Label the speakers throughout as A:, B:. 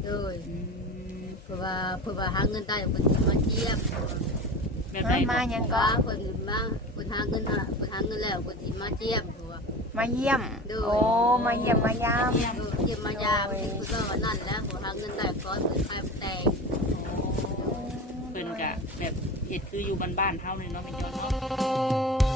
A: โดยเพราะว่าหาเงินได้เพิ่นสิมาเยี่ยม
B: แบบใด
C: มายังก็
A: ว่าเพิ่นหาเงินแล้วเพิ่นสิมาเยี่ยมเพราะว่า
C: มาเยี่ยมโอ้มาเยี่ยมมายาม
A: เยี่ยมมายามเพิ่นก็ว่านั่นแหล้วพอหาเงินได้ก็เพิ่นไปแต่ง
B: เพิ่นก็แบบเฮ็ดคืออยู่บ้านๆเฮานี่เนาะแม่จอนเนาะ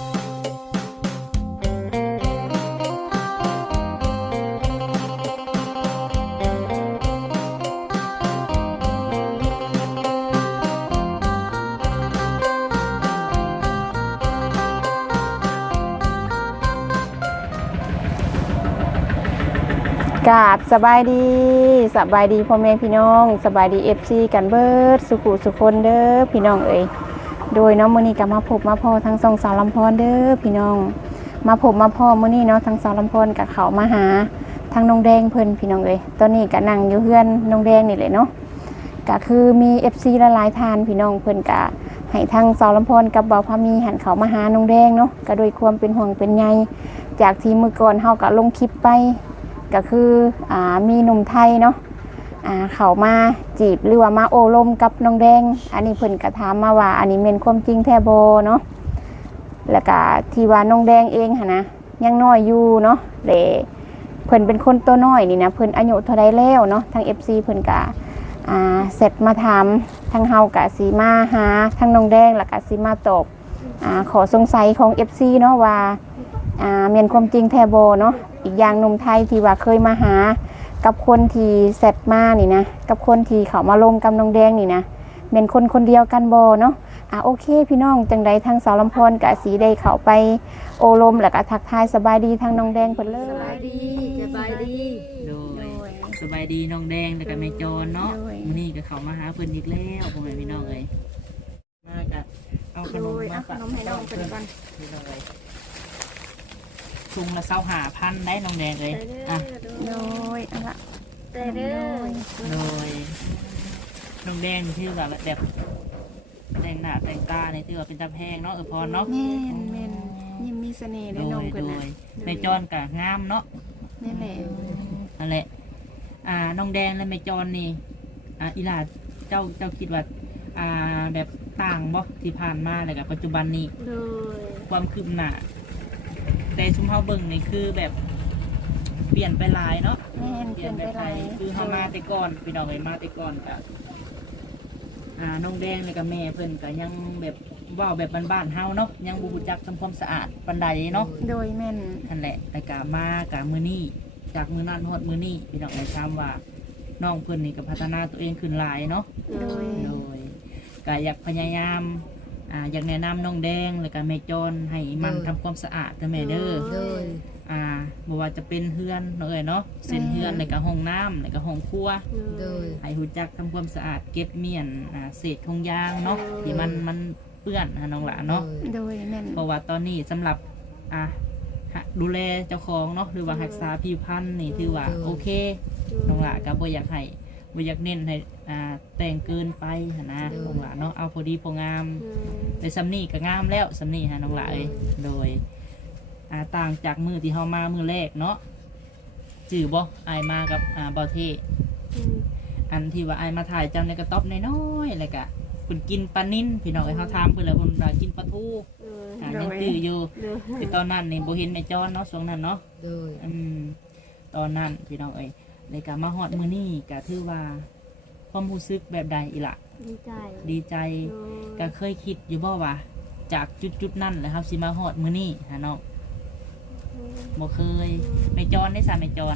C: กราบสบายดีพ่อแม่พี่น้องสบายดี FC กันเบิดสุขุสุคนเด้อพี่น้องเอ้ยโดยเนาะมื้อนี้ก็มาพบมาพ่อทั้งสองสาวลำพรเด้อพี่น้องมาพบมาพ่อมื้อนี้เนาะทั้งสาวลำพรกับเขามาหาทางน้องแดงเพิ่นพี่น้องเอ้ยตอนนี้ก็นั่งอยู่เฮือนน้องแดงนี่แหละเนาะก็คือมี FC หลายๆท่านพี่น้องเพิ่นก็ให้ทางสาวลำพรกับบ่าวพามีหันเขามาหาน้องแดงเนาะก็ด้วยความเป็นห่วงเป็นใยจากที่มื้อก่อนเฮาก็ลงคลิปไปก็คือมีหนุ่มไทยเนาะเขามาจีบหรือว่ามาโอลมกับน้องแดงอันนี้เพิ่นก็ถามมาว่าอันนี้เป็นความจริงแท้บ่เนาะแล้วก็ที่ว่าน้องแดงเองหั่นนะยังน้อยอยู่เนาะเด้เพิ่นเป็นคนตัวน้อยนี่นะเพิ่นอายุเท่าใดแล้วเนาะทาง FC เพิ่นก็เสร็จมาถามทางเฮาก็สิมาหาทางน้องแดงแล้วก็สิมาตอบขอสงสัยของ FC เนาะว่าเมียนความจริงแท้บ่เนาะอีกอย่างหนุ่มไทยที่ว่าเคยมาหากับคนที่เสร็จมานี่นะกับคนที่เขามาลมกับน้องแดงนี่นะเมียนคนเดียวกันบ่เนาะโอเคพี่น้องจังใดทางสาวลำพรก็สิได้เข้าไปโอลมแล้วก็ทักทายสบายดีทางน้องแดงเพิ่นเลย
A: สบายดี
B: โดยสบายดีน้องแดงแล้วก็แม่จอนเนาะมื้อนี้ก็เข้ามาหาเพิ่นอีกแล้วพ่อแม่พี่น้องเอ้ยมาก็เอาขนมมาฝากให้น้องเพิ่นก่อนพี่น้องเอ้ยถุงละ25,000ได้น้องแดงเอ้ย
C: โดยอันละ
A: แต่เด้อ
B: โดยน้องแดงที่ว่าแบบแต่งหน้าแต่งตาในที่ว่าเป็นตาแพงเนาะพรเนาะ
C: แม่นยิ้มมีเสน่ห์ได้น้องเพิ่นน่ะ
B: แม่จอนก็งามเนาะ
C: นั่นแหละ
B: นั่นแหละน้องแดงและแม่จอนนี่อีหลาเจ้าคิดว่าแบบต่างบ่ที่ผ่านมาแล้วกับปัจจุบันนี้
A: โดย
B: ความคืบหน้าแต่ชุมเฮาเบิ่งนี่คือแบบเปลี่ยนไปหลายเนาะ
C: แม่นเปลี่ยนไปหลาย
B: คือเฮามาแต่ก่อนพี่น้องเอ้ยมาแต่ก่อนก็น้องแดงแล้วก็แม่เพิ่นก็ยังแบบเว้าแบบบ้านๆเฮาเนาะยังบ่รู้จักทำความสะอาดปานใดเนาะ
C: โดยแม่น
B: นั่นแหละแต่กะมากะมื้อนี้จากมื้อนั้นฮอดมื้อนี้พี่น้องเอ้ยถามว่าน้องเพิ่นนี่ก็พัฒนาตัวเองขึ้นหลายเนาะ
C: โดย
B: โดยก็อยากพยายามอยากแนะนำน้องแดงแล้วก็แม่จอนให้มันทำความสะอาดเด้อแม่เด้อ
A: โดย
B: บ่ว่าจะเป็นเฮือนเนาะเอ้ยเนาะเส้นเฮือนแล้วก็ห้องน้ำแล้วก็ห้องครัว
A: โดย
B: ให้รู้จักทำความสะอาดเก็บเมียนเศษของยางเนาะที่มันเปื้อนน้องหลานเนาะ
C: โดยแม่น
B: เพราะว่าตอนนี้สำหรับดูแลเจ้าของเนาะหรือว่ารักษาผิวพรรณนี่ถือว่าโอเคน้องหลานก็บ่อยากให้บ่อยากเน้นให้แต่งเกินไปหั่นนะน้องหลานเนาะเอาพอดีพองามแต่สำนี่ก็งามแล้วสำนี่ฮะน้องหลานเอ้ยโดยต่างจากมือที่เฮามามือแรกเนาะจื่อบ่อายมากับบ่เทอันที่ว่าอายมาถ่ายจำในกระต๊อบน้อยๆแล้วก็เพิ่นกินปลานิ่นพี่น้องเอ้ยเฮาถามเพิ่นแล้วเพิ่นว่ากินปลาทูยังจื่ออยู่แต่ตอนนั้นนี่บ่เห็นแม่จอนเนาะช่วงนั้นเนาะ
A: โดย
B: ตอนนั้นพี่น้องเอ้ยในการมาฮอดมื้อนี้ก็ถือว่าความรู้สึกแบบใดอีหละ
A: ดีใจ
B: ดีใจก็เคยคิดอยู่บ่ว่าจากจุดนั้นแหละครับสิมาฮอดมื้อนี้ฮะน้องบ่เคยแม่จอนได้ซะแม่จอน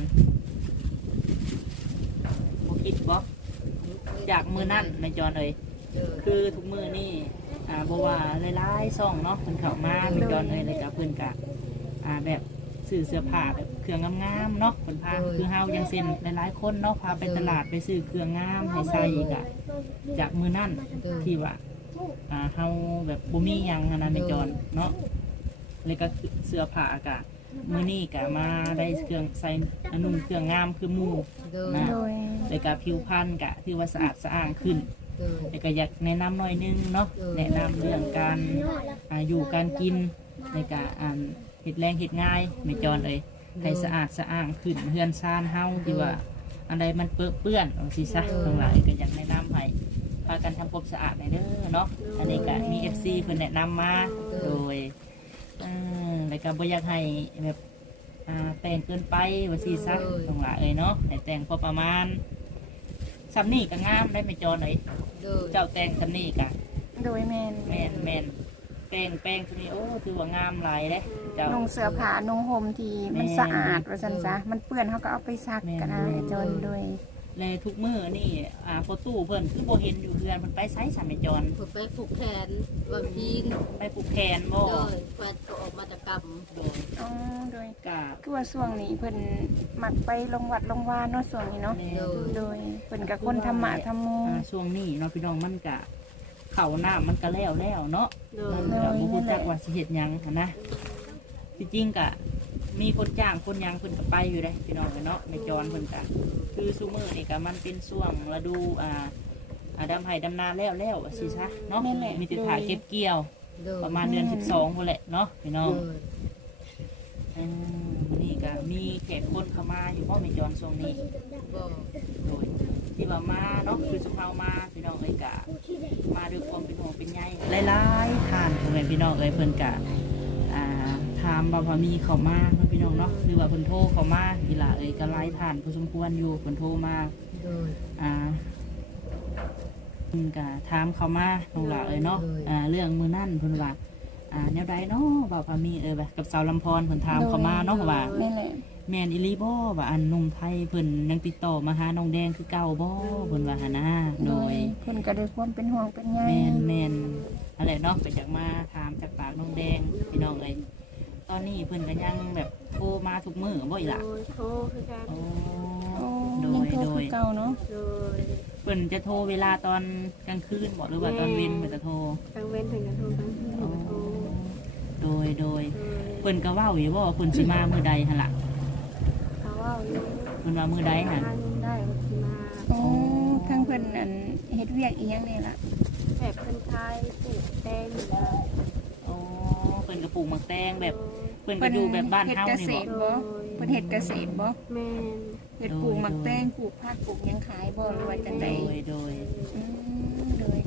B: บ่คิดบ่จากมื้อนั้นแม่จอนเอ้ย
A: โดย
B: คือทุกมื้อนี่บ่ว่าหลายๆซ่องเนาะเพิ่นเข้ามาแม่จอนเอ้ยแล้วก็เพิ่นก็แบบซื้อเสื้อผ้าแบบเครื่องงามๆเนาะเพิ่นพาคือเฮายังเซ็นหลายๆคนเนาะพาไปตลาดไปซื้อเครื่องงามให้ใส่อีกอะจากมื้อนั้นที่ว่าเฮาแบบบ่มีหยังนะแม่จอนเนาะแล้วก็เสื้อผ้าก็มื้อนี้ก็มาได้เครื่องใส่นุ่งเครื่องงามคือหมู่
A: โดย
B: นะ
C: โดย
B: แล้วก็ผิวพรรณก็ถือว่าสะอาดสะอ้างขึ้น
A: โดย
B: แล้วก็อยากแนะนำหน่อยนึงเนาะแนะนำเรื่องการอยู่การกินในการเห็ดแรงเห็ดง่ายไม่จอนเลยให้สะอาดสะอ้างขึ้นเฮือนซานเฮาที่ว่าอะไรมันเปื้อนเอาสิซะทั้งหลายก็อยากแนะนำให้พากันทำความสะอาดในเด้อเนาะอันนี้ก็มี FC เพิ่นแนะนำมาโดยแล้วก็บ่อยากให้แบบแต่งเกินไปว่าสิซะทั้งหลายเนาะให้แต่งพอประมาณซำนี้ก็งามได้ไม่จอหน่อยเจ้าแต่งซำนี้ก็
C: โดยแม่น
B: แม่นแป้งตัวนี้โอ้ถือว่างามหลายเด้เจ้า
C: นุ่งเสื้อผ้านุ่งห่มที่มันสะอาดว่าซั่นซะมันเปื้อนเขาก็เอาไปซักกันนะจนโดย
B: และทุกมื้อนี่พอตู้เพิ่นคือบ่เห็นอยู่เฮือนเพิ่นไปไสสามแม่จร
A: ผมไปผูกแขนว่าพีน
B: ไปปลูกแคนบ่
A: เลยแฟนก็ออกมาจากกรรม
B: โดย
C: อ๋อโดย
B: กะ
C: คือว่าช่วงนี้เพิ่นมักไปลงวัดลงวาเนาะช่วงนี้เนาะ
B: แม่
C: โดยเพิ่นกับคนธรรมะธรรมโม
B: ช่วงนี้เนาะพี่น้องมันกะเข้าน้ำมันก็แล้วเนาะ
A: เล
B: มั
A: ย
B: นก็บ่รู้จักว่าสิเฮ็ดหยังหั้นนะที่จริงกะมีคนจ้างคนหยังเพิ่นก็ไปอยู่เด้พี่น้องเนาะแม่จรเพิ่นกะคือซุมื้อนี่ก็มันเป็นช่วงฤดูดำไห้ดำนาแล้วว่าสิซะเนาะมีแต่ถ่าเก็บเกี่ยวประมาณเดือน12พุ่นแหละเนาะพี่น้องนี่ก็มีแขกคนเข้ามาอยู่พ่อแม่จรช่วงนี้
A: บอก
B: โดยที่ว่ามาเนาะคือสมเฮามาพี่น้องเอ้ยกะมาด้วยความเป็นห่วงเป็นใยหลายๆท่านพ่อแม่พี่น้องเอ้ยเพิ่นกะถามว่าพอมีเข้ามาเนาะพี่น้องเนาะคือว่าเพิ่นโทรเข้ามาอีหล่าเอ้ยก็หลายท่านพอสมควรอยู่เพิ่นโทรมาเพิ่นกะถามเข้ามาน้องหล่าเอ้ยเนาะเรื่องมื้อนั้นเพิ่นว่าแนวใดเนาะบ่าวพามีแบบกับสาวลำพรเพิ่นถามเข้ามาเนาะว่า
C: แม่นแหละ
B: แมนอิลีบ่ว่าอันหนุ่มไทยเพิ่นยังติดต่อมาหาน้องแดงคือเก่าบ่เพิ่นว่าหนนะโดย
C: เพิ่นก็ด้วยความเป็นห่วงเป็นใย
B: แมนอะไรเนาะก็อยากมาถามจากปากน้องแดงพี่น้องเอ้ยตอนนี้เพิ่นก็ยังแบบโทรมาทุกมื้อบ่อีหล่ะ
A: โทรคือการ
B: โอ้
C: โอ้
B: โด
C: ยัง
B: ย
C: โทร
B: โด
C: คื
B: ย
C: อเก่าเนาะ
A: โดย
B: เพิ่นจะโทรเวลาตอนกลางคืนบ่หรือว่าตอนเย็นเพิ่นจะโทร
A: กลางเว้นถึงจะโทรกลางคืน
B: อ๋อ
A: ก็โทร
B: โดยเพิ่นก็เว้าอยู่ว่าเพิ่นสิมามื้อใดหั่นล่ะ
A: เขาว่าอยู่
B: เพิ่นว่ามื้อใดหั่น
A: ทางได้ที่มา
C: โอ้ทั้งเพิ่นอันเฮ็ดเวียกอีหยังนี่ล่ะ
A: แบบเป็นไทยปลูกแตงอยู่แล้ว
B: โอ้เพิ่นก็ปลูกหมักแตงแบบเพิ่นก็อยู่แบบบ้านเฮา
C: เฮ็ดเก
B: นี่
C: ษ
B: บ่
C: ตรบ่เพิ่นเฮ็ดเกษตรบ่
A: แม่น
C: เฮ็ดปลูกหมักแตงปลูกผักปลูกหยังขายบ่หรือว่าจังได๋
B: โดย
C: โดย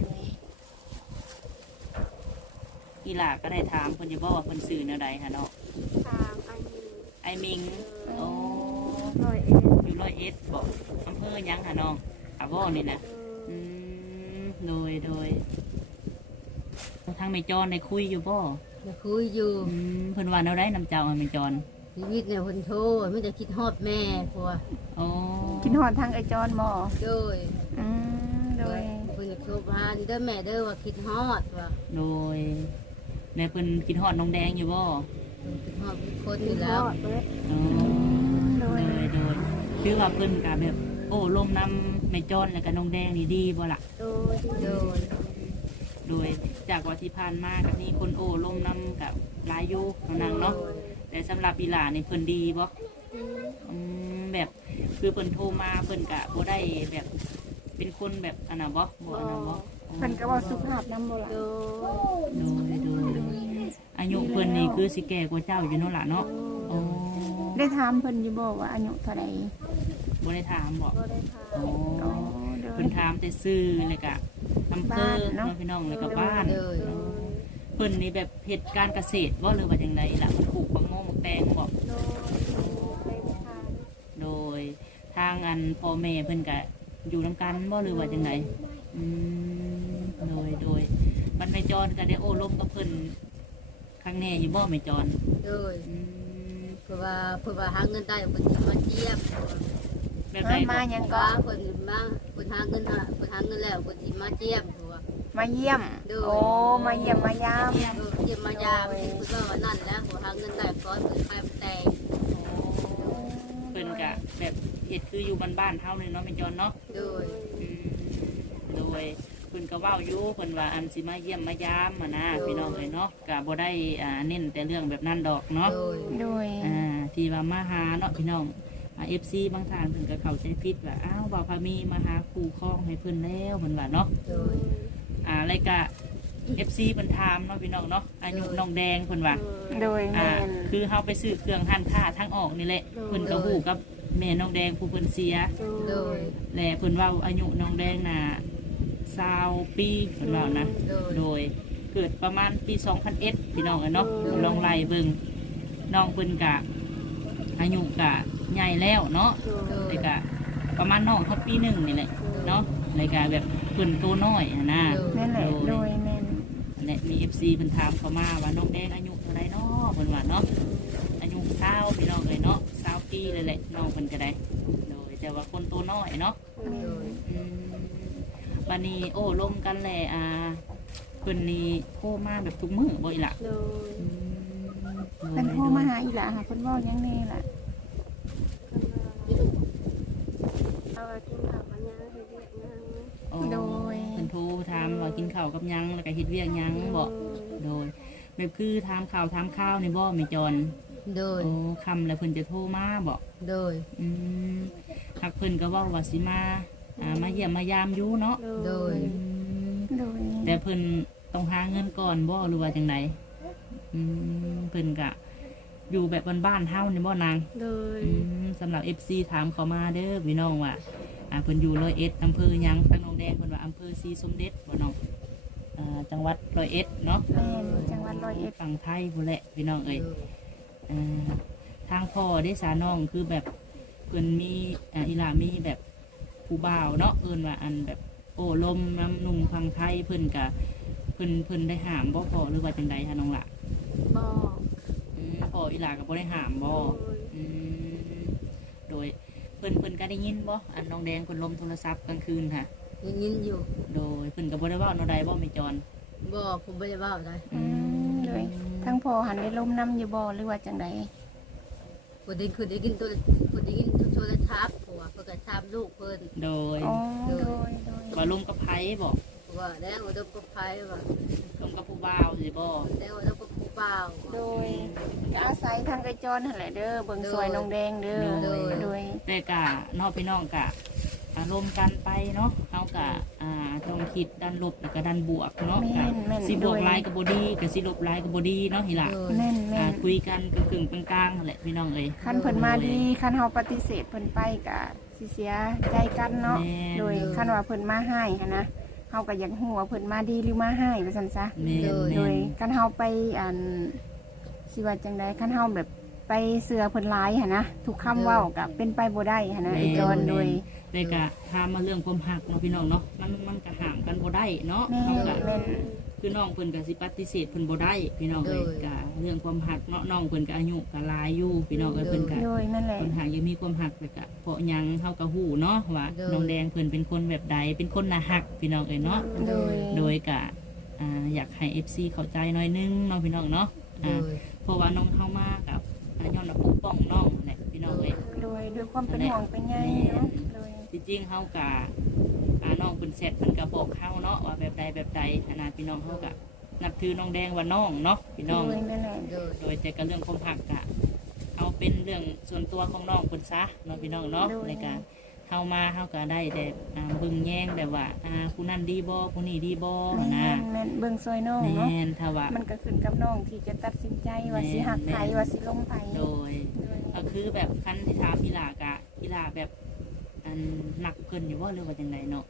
B: อีหล่าก็ได้ถามเพิ่นจะบอกว่าเพิ่นซื้อแนวใดฮะเนาะ
A: ทางอันนี้
B: ไอมิงโอ้
A: 101
B: อยู่101บ่อำเภอหยังฮะน้องบ่นี่นะโดยทางแม่จรได้คุยอยู่บ่
A: มาคุยอยู่
B: เพิ่นว่าแนวใดนำเจ้าแม่จร
A: ชีวิตเนี่ยคนโทรไม่จะคิดฮอดแม่พัว
B: โอ้
C: กินฮอดทางไอ้จอนบ่
A: โดย
C: โดย
A: เพิ่นจะโทรมาเด้อแม่เด้อว่าคิดฮอดว่า
B: โดยในเพิ่นคิดฮอดน้องแดงอยู่บ่
A: คิดฮอดคนอยู่แล้ว
B: โอ้โดยคือว่าเพิ่นก็แบบโอ้ลมนำแม่จรแล้วก็น้องแดงนี่ดีบ่ล่ะ
A: โดยโดย
B: โดยจากว่าที่ผ่านมากับนี่คนโอ้ลมนำกับหลายอยู่นั่งเนาะแต่สำหรับอีหลานี่เพิ่นดีบ่แบบคือเพิ่นโทรมาเพิ่นกะบ่ได้แบบเป็นคนแบบอันน่ะบ่อันน่ะบ่
C: เพิ่นก็เว้าสุภาพนำบ่ล่ะ
A: โดย
B: โดยอายุเพิ่นนี่คือสิแก่กว่าเจ้าอยู่เนาะล่ะเนาะโอ้
C: ได้ถามเพิ่นอยู่บ่ว่าอายุเท่าใด
B: บ่ได้ถามบ่
A: ก็ได้ทา
B: โอ้
C: โดย
B: เพิ่นถามแต่ชื่อแล้วก็อำเภอ
C: บ้านเนาะ
B: เนาะพี่น้องแล้วก็บ้าน
A: เลย
B: เพิ่นนี่แบบเฮ็ดการเกษตรบ่หรือว่าจังไดล่ะมันปลูกบักโมงบักแตงบ่
A: โดยได้ทาน
B: โดยทางอันพ่อแม่เพิ่นก็อยู่นำกันบ่หรือว่าจังไดโดยบรรพจรก็ได้โอ้ล้มกับเพิ่นครั้งแน่อยู่บ่แม่จร
A: โดยเพื่อว่าหาเงินได้เพิ่นสิมาเจียม
B: แบบใด
C: มา
B: บ่
C: หยัง
A: ก็
C: ก็
A: เพิ่นมาเพิ่นหาเงินแล้วเพิ่นสิมาเจียมเพราะว่า
C: มาเยี่ยมโอ้มาเยี่ยมมายาม
A: เจียมมายามที่เพิ่นว่านั่นแล้วหาเงินได้ก้อนเพิ่นไปแต่ง
B: เพิ่นก็แบบเฮ็ดคืออยู่บ้านๆเฮานี่เนาะแม่จรเนาะ
A: โดย
B: โดยเพิ่นก็เว้าอยู่เพิ่นว่าอันสิมาเยี่ยมมายามอะนะพี่น้องเอ้ยเนาะก็บ่ได้เน้นแต่เรื่องแบบนั้นดอกเนาะ
A: โดย
C: โดย
B: ที่ว่ามาหาเนาะพี่น้องFC บางท่านเพิ่นก็เข้าใจผิดว่าอ้าวบ่าวพามีมาหาคู่ครองให้เพิ่นแล้วเพิ่นว่าเนาะ
A: โดย
B: อะไรก็ FC เพิ่นถามเนาะพี่น้องเนาะอายุน้องแดงเพิ่นว่า
C: โดยแม่น
B: คือเฮาไปซื้อเครื่องหั่นผ้าทางออกนี่แหละเพิ่นก็ฮู้กับแม่น้องแดงผู้เพิ่นเสีย
A: โดย
B: และเพิ่นเว้าอายุน้องแดงน่ะ20 ปีเพิ่นเว้านะโดยเกิดประมาณปี 2001 พี่น้องเนาะลองไล่เบิ่งน้องเพิ่นกะอายุกะใหญ่แล้วเนาะ
A: โดย
B: เลยกะประมาณน้องเขาปีหนึ่งนี่แหละเนาะเลยกะแบบเพิ่นตัวน้อยอะนะ
C: แม่นแหละโดยแม่น
B: และมี FC เพิ่นถามเข้ามาว่าน้องแดงอายุเท่าไรเนาะเพิ่นว่าเนาะอายุ20พี่น้องเลยเนาะ20 ปีเลยแหละน้องเพิ่นก็ได้โดยแต่ว่าคนตัวน้อยเนาะ
A: โดย
B: บัดนี้โอ้ลมกันแหละเพิ่นนี่โทรมาแบบทุกมื้อบ่อีหล่ะ
A: โดย
C: เพิ่นโทรมาหาอีหล่ะค่ะเพิ่นเว้าหยังแน่ล่ะ
A: เอาไว้กินข้าวมันยังให้เรียกยัง
B: อ๋อเพิ่นโทรถามว่ากินข้าวกับหยังแล้วก็เฮ็ดเวียกหยังบ่โดยแบบคือถามข่าวนี่บ่แม่จอน
A: โดย
B: โอ้คำแล้วเพิ่นจะโทรมาบอก
A: โดย
B: หักเพิ่นก็เว่าว่าสิมามาเยี่ยมมายามอยู่เนาะ
A: โดย
B: อืม
C: โดย
B: แต่เพิ่นต้องหาเงินก่อนบ่หรือว่าจังไดเพิ่นก็อยู่แบบบ้านๆเฮานี่บ่นาง
A: โดย
B: สำหรับ FC ถามเขามาเด้อพี่น้องว่าเพิ่นอยู่101อำเภอหยังทางน้องแดงเพิ่นว่าอำเภอศรีสมเด็จบ่น้องจังหวัด101เนาะ
C: แม่นจังหวัดร้อยเอ็ด
B: ฝั่งไทยพุ่นแหละพี่น้องเอ้ย ทางพ่อได้สาน้องคือแบบเพิ่นมีอีหลามีแบบผู้บ่าวเนาะเอิ้นว่าอันแบบโอ้ลมน้ำนุ่มพังไทยเพิ่นกะเพิ่นได้หามบ่พอหรือว่าจังใดฮะน้องละ
A: บอก
B: พ่ออีหลาก็บ่ได้หามบ่อืมโดยเพิ่นก็ได้ยินบ่อันน้องแดงเพิ่นลมโทรศัพท์กลางคืนค่ะ
A: ยังยินอยู่
B: โดยเพิ่นก็บ่ได้เว้าเนาะใดบ่แม่จอน
A: บอกผมไม่ได้บอกเลย
C: โดยทั้งพ่อหันได้ล้มน้ำอยู่บ่หรือว่าจังได
A: คนได้คือได้กินตัวคนได้กินโทรทัศน์ผัวเพื่อกระชามลูกเพิ่น
B: โดย
C: อ๋อโดยโดย
B: ว่าลมกับไผบ่
A: ว่าแล้วว่าต้องกับไผว่า
B: ลมกับผู้บ่าวสิบ่
A: แล้วว่าต้องกับผู้บ่าว
C: โดยก็อาศัยทางไกจรนั่นแหละเด้อเบิ่งซอยน้องแดงเด้อโดย
B: แต่กะน้องพี่น้องกะอารมณ์กันไปเนาะเฮากะต้องคิดด้านลบแล้วก็ด้านบวกเนาะกะสิบวกหลายก็บ่ดีก็สิลบหลายก็บ่ดีเนาะนี่ล่ะ
C: แม่นแม่น
B: คุยกันกึ่งๆกลางๆนั่นแหละพี่น้องเอ้ย
C: คันเพิ่นมาดีคันเฮาปฏิเสธเพิ่นไปก็สิเสียใจกันเนาะ
B: แม่น
C: โดยคันว่าเพิ่นมาให้หันนะเฮาก็อยากฮู้ว่าเพิ่นมาดีหรือมาให้ว่าซั่นซะ
B: แม่น
C: โด
B: แม่
C: ย
B: น
C: คันเฮาไปสิว่าจังไดคันเฮาแบบไปเสือเพิ่นหลายหันนะทุกคำเว้าก็เป็นไปบ่ได้หันนะไอ้จอนโดย
B: แต่กะถามมาเรื่องความหักเนาะพี่น้องเนาะมันก็ห่างกันบ่ได้เนาะ
C: แม่
B: เฮาน กะ
C: แม่น
B: คือน้องเพิ่นก็สิปฏิเสธเพิ่นบ่ได้พี่น้องเอ้ยกะเรื่องความหักเนาะน้องเพิ่นก็อายุก็หลายอยู่พี่น้องเอ้ยเพิ่นก็
C: โดยนั่นแหละ
B: คนหากยังมีความหักแต่กะเพราะหยังเฮาก็ฮู้เนาะว่าน้องแดงเพิ่นเป็นคนแบบใดเป็นคนน่าฮักพี่น้องเอ้ยเนาะ
C: โดย
B: โดยกะอยากให้ FC เข้าใจหน่อยนึงเนาะพี่น้องเนาะ
A: โดย
B: เพราะว่าน้องเข้ามากับย้อนว่าปกป้องน้องแหละพี่น้องเอ้ย
C: โดยด้วยความเป็นห่วงเป็นใยเนาะโดย
B: ที่จริงเฮากะน้องเพิ่นเสร็จเพิ่นก็บอกเฮาเนาะว่าแบบใดแบบใดขนาดพี่น้องเฮากะนับถือน้องแดงว่าน้องเนาะพี่น้อง
C: โดยนั่นแหละ
A: โดย
B: โดยแต่ก็เรื่องความหักกะเอาเป็นเรื่องส่วนตัวของน้องเพิ่นซะเนาะพี่น้องเนาะในการเฮามาเฮาก็ได้แต่เบิ่งแย่งแบบว่าผู้นั้นดีบ่ผู้นี้ดีบ่
C: แม่
B: นะ
C: นแม่นเบิ่งซอยน้องเนาะ
B: แม่นถ้าว่า
C: มันก็ขึ้นกับน้องที่จะตัดสินใจว่าสิหักไผว่าสิลงไผ
B: โดยก็คือแบบคันที่ถามอีหลากะอีหลาแบบอันหนักเพิ่นอยู่บ่หรือว่าจังไดเนาะ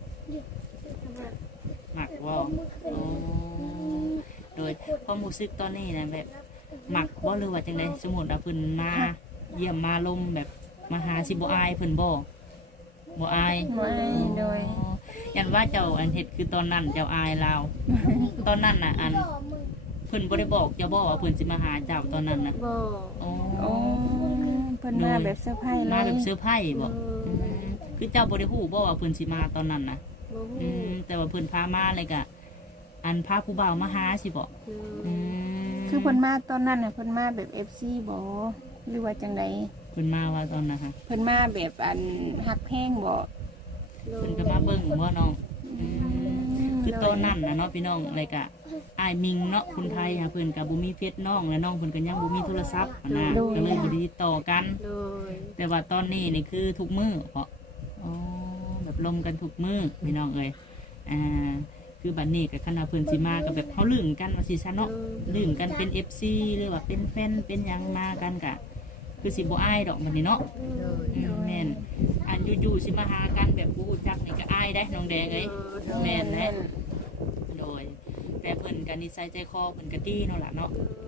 B: หนักบ่โอ้โดยความรู้สึกตอนนี้นะแบบหมักบ่หรือว่าจังไดสมมุติว่าเพิ่นมาเยี่ยมมาลมแบบมาหาสิบ่อายเพิ่นบ่บ่อาย
C: บ่อายโดย
B: ยันว่าเจ้าอันเฮ็ดคือตอนนั้นเจ้าอายลาวตอนนั้นน่ะอันเพิ่นบ่ได้บอกเจ้าบ่ว่าเพิ่นสิมาหาเจ้าตอนนั้นน่ะ
A: บอก
B: โอ้
C: โอ้เพิ่นมาแบบเซอร์ไพรส์เล
B: มาย แบบเซอร์ไพรส์บ่ คือเจ้าบ่ได้ฮู้บ่ว่าเพิ่นสิมาตอนนั้นน่ะ
A: บอก
B: แต่ว่าเพิ่นพามาเลยก็อันพาผู้บ่าวมาหาสิบ่อืม
C: คือเพิ่นมาตอนนั้นน่ะเพิ่นมาแบบ FC บ่หรือว่าจังได
B: เพิ่นมาว่าตอนนั้นค่ะ
C: เพิ่นมาแบบอันฮักแพงบ่
B: เพิ่นก็มาเบิ่งว่าน้องคือตอนนั้นน่ะเนาะพี่น้องอะไรก็อ้ายมิงเนาะคนไทยค่ะเพิ่นก็บ่มีเฟซน้องและน้องเพิ่นก็ยังบ่มีโทรศัพท์นะก็เลยบ่ได้ติดต่อกัน
A: โดย
B: แต่ว่าตอนนี้นี่คือทุกมื้อเพราะอ๋อแบบลมกันทุกมื้อพี่น้องเอ้ยคือบัดนี้ก็คันว่าเพิ่นสิมาก็แบบเฮาลืมกันว่าสิซะเนาะลืมกันเป็น FC หรือว่าเป็นแฟนเป็นหยังมากันกะคือสิบ่อายดอกบัดนี้เนาะ
A: โดย
B: แม่นอันอยู่ๆสิมาหากันแบบบ่รู้จักนี่ก็อายได้น้องแดงเอ้ยแม่นแหละโดยแต่เพิ่นก็นิสัยใจคอเพิ่นก็ดีเนาะล่ะเนาะ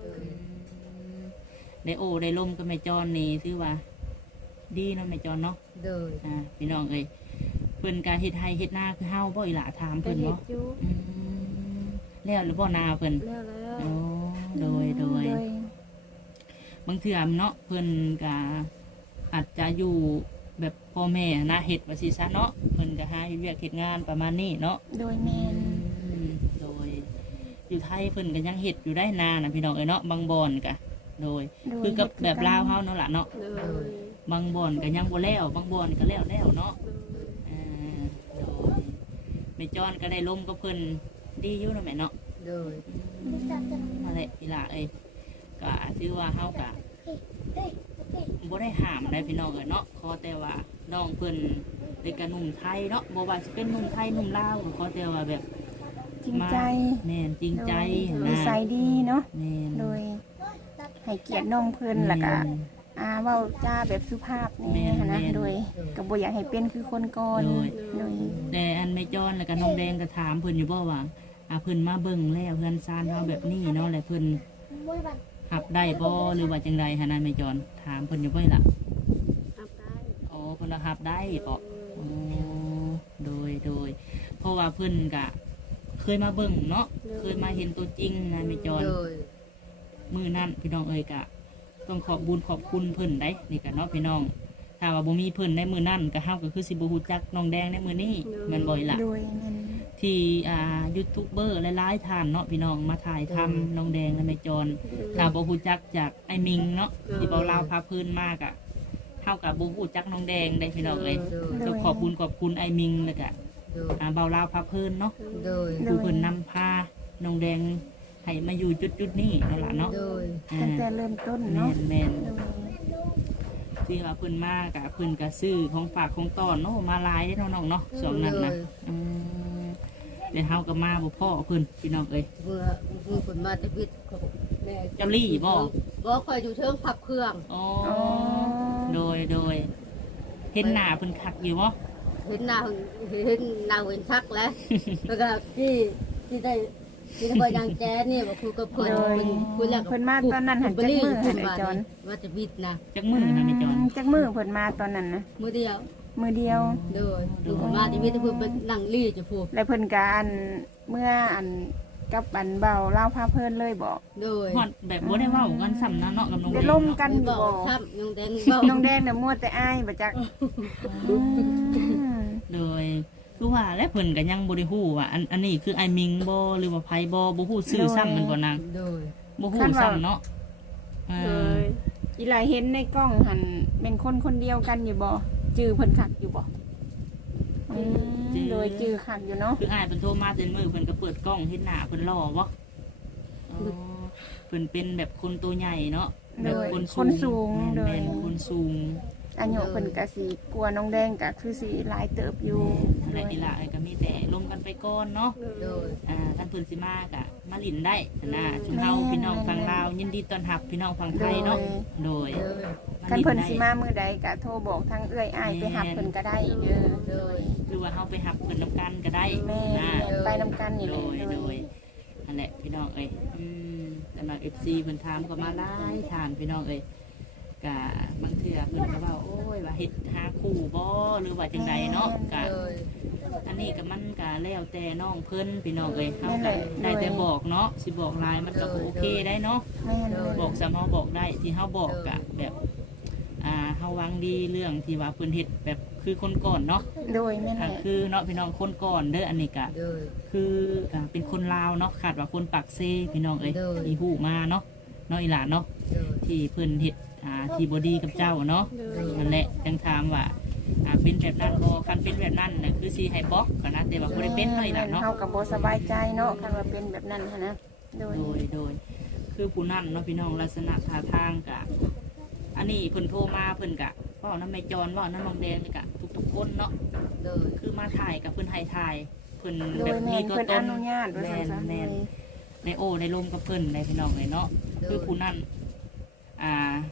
B: ได้โอ้ได้ลมกับแม่จอนนี่ถือว่าดีเนาะแม่จอนเนาะ
A: โดย
B: พี่น้องเอ้ยเพิ่นก็เฮ็ดไร่เฮ็ดนาคือเฮาบ่อีหล่ะถาม
D: ก็
B: เพิ่น
D: เฮ็
B: บ่
D: ดอยู่
B: แล้วหรือบ่นาเพิ่น
D: แล้วแล้ว
B: โอ้โดยบางเทื่อเนาะเพิ่นก็อาจจะอยู่แบบพ่อแม่นะเฮ็ดว่าสิซะเนาะเพิ่นก็หาเฮ็ดเวียกเฮ็ดงานประมาณนี้เนาะ
C: โดยแม่น
B: โดยอยู่ไทยเพิ่นก็ยังเฮ็ดอยู่ได้นานนะพี่น้องเอ้ยเนาะบางบ่อนก็โดยคือกับแบบลาวเฮาเนาะล่ะเนาะ
D: เลย
B: บางบ่อนก็ยังบ่แล้วบางบ่อนก็แล้วเนาะโดยแม่จอนก็ได้ลมกับเพิ่นดีอยู่เนาะแม่เนาะ
A: โดย
B: มาแหละอีหล่าเอ้ยก็ถือว่าเฮาก็บ่ได้ห้ามได้พี่น้องเอ้ยเนาะขอแต่ว่าน้องเพิ่นเป็นกะหนุ่มไทยเนาะบ่ว่าสิเป็นหนุ่มไทยหนุ่มลาวขอแต่ว่าแบบ
C: จริงใจ
B: แม่นจริงใจ
C: นิสัยดีเนาะ
B: แม่น
C: โดยให้เกียรติน้องเพิ่นแล้วก็เว้าจ้าแบบสุภาพนี่หั้นนะโดยก็บ่อยากให้เป็นคือคนก่อนโดย
B: แต่อันแม่จอนแล้วก็น้องแดงก็ถามเพิ่นอยู่บ่ว่าเพิ่นมาเบิ่งแล้วเพื่อนซานเฮาแบบนี้เนาะแล้วเพิ่นรับได้บ่หรือว่าจังใดหั่นน่ะแม่จอนถามเพิ่นอยู่บ่ล่ะ
D: อัพได้
B: อ๋อเพิ่นรับได้บ่อ๋อโดยเพราะว่าเพิ่นก็เคยมาเบิ่งเนาะเคยมาเห็นตัวจริงนะแม่จอน
A: โดย
B: มื้อนั้นพี่น้องเอ้ยก็ต้องขอบบุญขอบคุณเพิ่นได้นี่ก็เนาะพี่น้องถ้าว่าบ่มีเพิ่นในมื้อนั้นก็เฮาก็คือสิบ่ฮู้จักน้องแดงในมื้อนี้แม่นบ่อีหล่ะ
C: โดยแม่น
B: ที่ยูทูบเบอร์หลายๆท่านเนาะพี่น้องมาถ่ายทำน้องแดงและแม่จอนถ้าบ่ฮู้จักจากไอ้มิงเนาะที่เบาลาวพาพื้นมากอ่ะเท่ากับบ่ฮู้จักน้องแดงได้พี่น้องเลย
A: โดย
B: ก็ขอบบุญขอบคุณไอ้มิงแล้วก็
A: โดย
B: เบาลาวพาพื้นเนาะ
A: โดย
B: ผู้เพิ่นนำพาน้องแดงให้มาอยู่จุดๆนี้นั่นล่ะเนาะ
A: โดย
C: ตั้งแต่เริ่มต้น
B: แม่
C: เนาะ
B: นแม่น
C: โดย
B: ที่ว่าเพิ่นมากะเพิ่นก็ซื้อของฝากของต้อนเนาะมาหลายเด้อน้องๆเนาะสองนั้นนะเดี๋ยวเฮาก็มาบ่พ่อเพิ่นพี่น้องเอ้ย
A: เมื่อผลมาแต่วิทย์ของแม่
B: เจ้าลี่บ่
A: บ่คอยอยู่เทิงพับเครื่อง
B: อ๋อโดยเห็นหน้าเพิ่นคักอยู่บ่
A: เห็นหน้าเห็นชักแล้ว แล้วก็ที่ได้บ่ยางแจ๊นี่บ่คุยกับเพิ่นคุยแล้ว
C: เพิ่นมาตอนนั้นหันจักมือหันไอ้จอน
A: ว่าจะวิทย์นะ
B: จักมือนะแม่จอน
C: จักมือเพิ่นมาตอนนั้นนะ
A: มื้อเดียว
C: มือเดียว
A: โดยดูผลมาที่วิทย์เพิ่นไปนั่งลี่จะพูด
C: แล้วเพิ่นก็เมื่อกับเบาเล่าพาเพิ่นเลยบอก
A: โดย
B: ฮอดแบบบ่ได้เว้ากันซ้ำนะเนาะกับน้อง
C: ได้
B: แดง
C: ล่ม
B: เนาะ
C: กันอยู่
A: บอก
C: บ่
A: ครับน้องแดงบอก
C: น้องแดงน่ะมัวแต่อ้ายบ่จักอืม
B: โดยคือว่าและเพิ่นก็ยังบ่ได้ฮู้ว่าอันนี้คือไอ้มิงบ่หรือว่าไผบ่ฮู้ชื่อซ้ำมันบ่นาง
A: โดย
B: บ่ฮู้ซ้ำเนาะ
D: เลย
C: อีหลายเห็นในกล้องหันเป็นคนคนเดียวกันอยู่บ่จื้อเพิ่นคักอยู่บ่อืมโดยจื้อคักอยู่เนาะ
B: คืออ้ายเพิ่นโทรมาแต่มื้อเพิ่นก็เปิดกล้องเห็นหน้าเพิ่นหล่อบ่อ๋อเพิ่นเป็นแบบคนตัวใหญ่เนาะแบบคนสูงแม่นคนสูง
C: อายุเพิ่นก็สิกลัวน้องแดงก็คือสิหลายเติบอยู่
B: อะไรนี่ล่ะก็มีแต่ลมกันไปก่อนเนาะ
A: โดย
B: ท่านเพิ่นสิมากะมาลินได้นะชุมเฮาพี่น้องฝั่งลาวยินดีต้อนรับพี่น้องฝั่งไทยเนาะโดย
A: โดย
C: คันเพิ่นสิมามื้อใดก็โทรบอกทางเอื้อยอ้ายไปหับเพิ่นก็ได้เด้อ
A: โดย
B: หรือว่าเฮาไปหับเพิ่นนํกันก็ได้
C: แม่
B: นะ
C: ไปนำกันนี่
B: โด
C: แหละ
B: ยโดยนั่นแหละพี่น้องเอ้ยสำหรับ FC เพิ่นถามก็มาหลายทานพี่น้องเอ้ยกะบางเทื่อเพิ่นก็ว่าโอ้ยว่าเฮ็ดหาคู่บ่หรือว่าจังใดเนาะกะ
A: โดย
B: อันนี้ก็มันก็แล้วแต่น้องเพิ่นพี่น้องเอ้ยเฮาก็ได้แต่บอกเนาะสิบอกหลายมันก็โอเคได้เนาะ
C: แม่นเลย
B: บอกสำเฮาบอกได้ที่เฮาบอกกะแบบเฮาหวังดีเรื่องที่ว่าเพิ่นเฮ็ดแบบคือคนก่อนเนาะ
C: โดยแม่นแห
B: ก็
C: ละ
B: คือเนาะพี่น้องคนก่อนเด้ออันนี้กะ
A: โดย
B: คือเป็นคนลาวเนาะขาดว่าคนปากเซพี่น้องเอ้ย
A: เด้อ
B: ที่ฮู้มาเนาะอีหลานเนาะ
A: โดย
B: ที่เพิ่นเฮ็ดที่บ่ดีกับเจ้าเนาะ
D: เลย
B: นั่นแหละจังถามว่าเป็นแบบนั้นบ่คันเป็นแบบนั้นน่ะคือสิให้บล็อกก็นะแต่ว่าบ่ได้เป็นเนาะอีหลานเนาะ
C: เฮาก็บ่สบายใจเนาะคันว่าเป็นแบบนั้นหันนะโดย
B: โดยคือผู้นั่นเนาะพี่น้องลักษณะท่าทางกะ อันนี้เพิ่นโทรมาเพิ่นกะเว้าน้ำแม่จรเว้าน้ำน้องแดงนี่กะทุกๆคนเนาะ
A: โดย
B: คือมาถ่ายกับเพิ่นให้ถ่ายเพิ่น
C: โด
B: แบ
C: ย
B: บ
C: แม่
B: มี
C: น
B: ตัว
C: เพิ่น
B: ต
C: อน นุญาตว่า
B: แม่
C: ซั่น
B: น
C: ซะ
B: แม่นในโอในลมกับเพิ่นในพี่น้องเลยเนาะคือผู้นั่น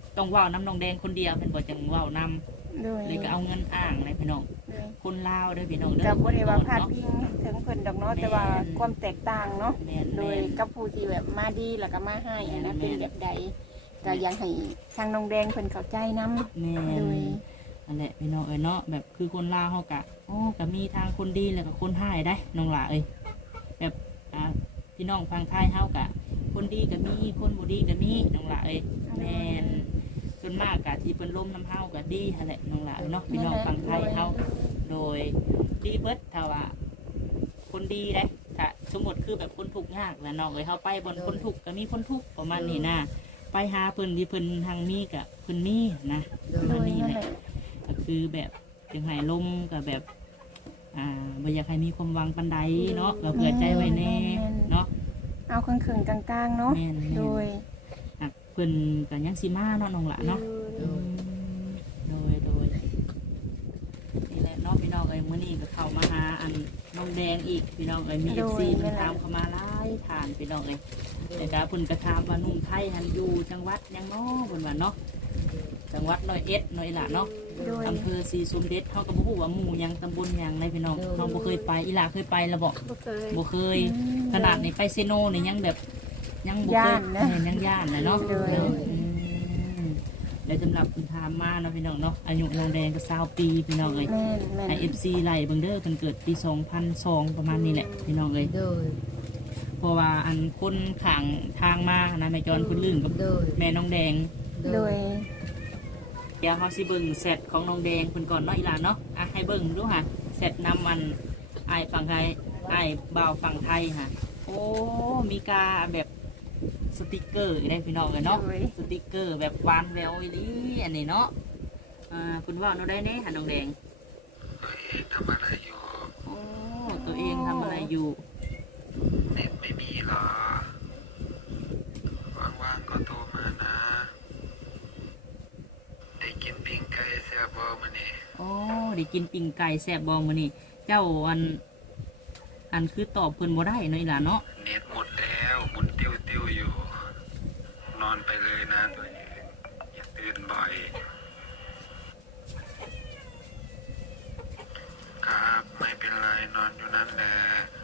B: ต้องเว้าน้ำน้องแดงคนเดียวเป็นบ่จังเว้านํ
C: โดย
B: เลยก็เอาเงินอ้างเลยพี่น้อง
C: โดย
B: คนลาวเด้อพี่น้องเด้อ
C: ก็บ่ได้ว่าพาด
B: เนาะ
C: พิงถึงเพิ่นดอกเนาะแต่ว่าความแตกต่างเนาะ
B: แม่น
C: โดย
B: แม่น
C: กับผู้ที่แบบมาดีแล้วก็มาให้อะนะ
B: แม่
C: เป็น
B: น
C: แบบใดก็อยากให้ทางน้องแดงเพิ่นเข้าใจนํ
B: แม่น
C: โดย
B: นั่นแหละพี่น้องเอ้ยเนาะแบบคือคนลาวเฮากะโอ้ก็มีทางคนดีแล้วก็คนร้ายได้น้องหล่าเอ้ยแบบพี่น้องฟังไทยเฮากะคนดีก็มีคนบ่ดีก็มีน้องหล่าเอ้ยแม่นส่วนมากกะที่เพิ่นล้มน้ำเฮาก็ดีหั่นแหละน้องหล่าเอ้ยเนาะพี่น้องฟังไทยเฮาโดยดีเบิดถ้าว่าคนดีได้ถ้าสมมติคือแบบคนทุกข์ยากแล้วน้องเอ้ยเฮาไปบนคนทุกข์ก็มีคนทุกข์ประมาณนี้นะไปหาเพิ่นที่เพิ่นทางมีก็เพิ่นมีนะประ
C: โด
B: มาณ
C: ย
B: นี้
C: นั่น
B: แห
C: แห
B: ละ
C: ละ
B: ก็คือแบบจึงให้ลมกับแบบบ่อยากให้มีความหวังปันใดเนาะก็เผื่อใจไว้แน่เนาะ
C: เอาเครื่องๆกลางๆเนาะ
B: แม่น
C: โดย
B: ๆเพิ่นก็ยังสิมาเนาะน้องหล่ะเนาะ
D: โดย
B: โดยนี่แหละเนาะพี่น้องเอ้ยมื้อนี้ก็เข้ามาหาอันน้องแดงอีกพี่น้องเอ้ยมี FC เพิ่นถามเข้ามาหลายทานพี่น้องเอ้ยแต่ก็เพิ่นก็ถามว่านุ่มไทยหันอยู่จังหวัดหยังเนาะเพิ่นว่าเนาะจังหวัดร้อยเอ็ดน้อยล่ะเนาะ
C: โดย
B: อำเภอศรีสมเด็จเขาก็บ่ฮู้ว่าหมู่หยังตำบลหยังในพี่น้องเขาบ่เคยไปอีหลาเคยไปแล้วบ่
D: บ่เคย
B: บ่เคย ขนาดในไปเซโนนี่ยังแบบยังบ่เค
C: ย่าย นนะ
B: ยังย่านนะเนาะ
C: เลย
B: แล้วสำหรับคุณถามมาเนาะพี่น้องเนาะอายุน้องแดงก็20ปีพี่น้องเอ้ย
C: แม่นแม่น
B: ให้ FC ไล่เบิ่งเด้อเพิ่นเกิดปี2002ประมาณนี้แหละพี่น้องเอ้ย
A: โดย
B: เพราะว่าอันคนข้างทางมานะแม่จอนคุณลื่นกับ
A: โดย
B: แม่น้องแดง
C: โดย
B: เดี๋ยวเขาสิเบิ่งเซตของน้องแดงเพิ่นก่อนเนาะอีหลานเนาะให้เบิ่งดูค่ะเซตนำมันไอ้ายฝั่งไทยไอ้ายบ่าวฝั่งไทยค่ะโอ้มีกาแบบสติกเกอร์ได้พี่น้องเลยเนาะ
C: โดย
B: สติกเกอร์แบบหวานแววอีหลีอันนี้เนาะคุณว่าเราได้เน่ค่ะน้องแดง
E: ทำอะไรอยู่
B: โอ้ตัวเองทำอะไรอยู่
E: เน็ตไม่มีเหรอ ว่างๆก็โทรมานะ ได้กินปิ้งไก่แซ่บบ่มื้อนี้
B: โอ้ได้กินปิ้งไก่แซ่บบองมื้อนี้เจ้าอันคือตอบเพิ่นบ่ได้เนาะอีหลานเนาะ
E: เน็ตหมดแล้วหมุนติ้วๆอยู่ นอนไปเลยนะตัวเองอย่าตื่นบ่อย ครับไม่เป็นไรนอนอยู่นั่นแหละ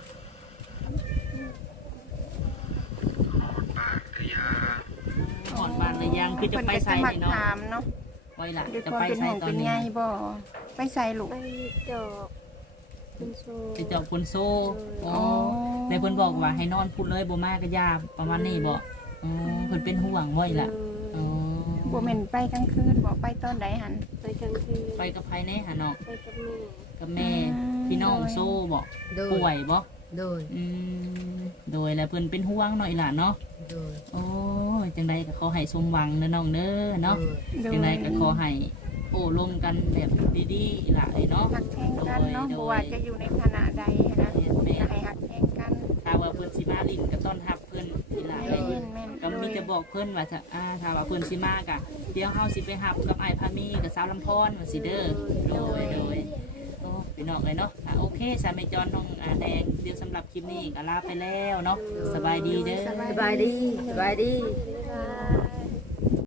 E: นอนบ้านหรือยัง
B: ก่อนบ้านเลยยังคือจะไปใส่
C: เพิ่นก็
B: นี่
C: จะมา
B: เนาะ
C: ถามเนาะ
B: ไว้ล่ะ
C: ด้วย
B: จะ
C: ความ
B: ไป
C: เป็น
B: ใส่
C: ห่วง
B: ตอ
C: เป็น น
B: นี้
C: ใยบ่ไปใส่ลูก
D: ไปจอบเป็นโซ
B: ไปเจาะคนโซ่อ๋อแต่เพิ่นบอกว่าให้นอนพูดเลยบ่มาก็ยาประมาณนี้บ่อ๋อเพิ่นเป็นห่วงไว้ล่ะอ๋อ
C: บ่แม่นไปกลางคืนบ่ไปตอนใดหัน
D: ไปกลางคืน
B: ไปกับไผแน่หาเนาะ
D: ไปกับแม่
B: กับแม่
C: อืม
B: พี่น้องโซ่บ่
A: โดย
B: ป่วยบ่
A: โดย
B: โดยแล้วเพิ่นเป็นห่วงหน่อยล่ะเนาะ
A: โดย
B: โอ้ยจังใดก็ขอให้สมหวังเด้อน้องเด้อเนาะ
C: โดย
B: จังใดก็ขอให้โอ้ลมกันแบบดีๆล่ะไอ้เนาะ
C: หักแข่งกันเนาะ
B: โดย
C: บ่ว่าจะอยู่ในฐานะใดนะ
B: แม่
C: ก็ให้หักแข่งกัน
B: ถ้าว่าเพิ่นสิมาลิ้นก็ต้อนรับเพิ่นทีหลัง
C: แม่นแม่น
B: ก็มีจะบอกเพิ่นว่าจะถ้าว่าเพิ่นสิมากะเดี๋ยวเฮาสิไปหับกับไอ้ายพามีกับสาวลำพอนว่าสิเด้อโดยโอ้พี่น้องเลยเนาะโอเคสามีจอนน้องแดงเดี๋ยวสำหรับคลิปนี้ก็ลาไปแล้วเนาะสบายดีเด้อ
A: สบายดีสบายดี
D: ค่ะ